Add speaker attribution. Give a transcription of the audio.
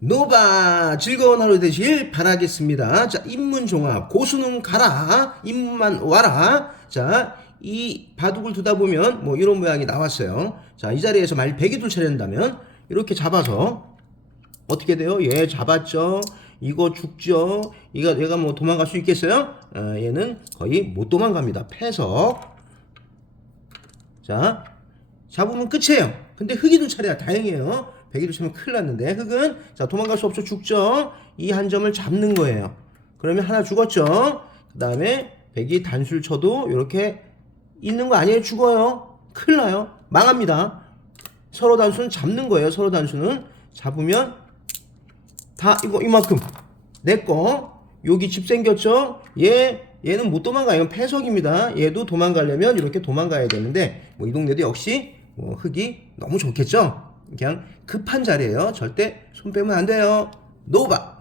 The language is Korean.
Speaker 1: 노바 즐거운 하루 되시길 바라겠습니다. 자 인문 종합 고수는 가라 인문만 와라. 자 이 바둑을 두다 보면 뭐 이런 모양이 나왔어요. 자 이 자리에서 만약 백이둘 차례한다면 이렇게 잡아서 어떻게 돼요? 얘 잡았죠. 이거 죽죠. 이거 얘가 뭐 도망갈 수 있겠어요? 아, 얘는 거의 못 도망갑니다. 패석. 자, 잡으면 끝이에요. 근데 흑이 두 차례야. 다행이에요. 백이 두 차례면 큰일 났는데 흑은 자 도망갈 수 없어 죽죠. 이 한 점을 잡는 거예요. 그러면 하나 죽었죠. 그 다음에 백이 단술 쳐도 이렇게 있는 거 아니에요? 죽어요. 큰일 나요. 망합니다. 서로 단수는 잡는 거예요. 서로 단수는 잡으면 다 이거 이만큼 내거 여기 집 생겼죠? 얘 얘는 못 도망가요. 패석입니다. 얘도 도망가려면 이렇게 도망가야 되는데 뭐 이 동네도 역시 뭐 흙이 너무 좋겠죠? 그냥 급한 자리예요. 절대
Speaker 2: 손 빼면 안 돼요. 노바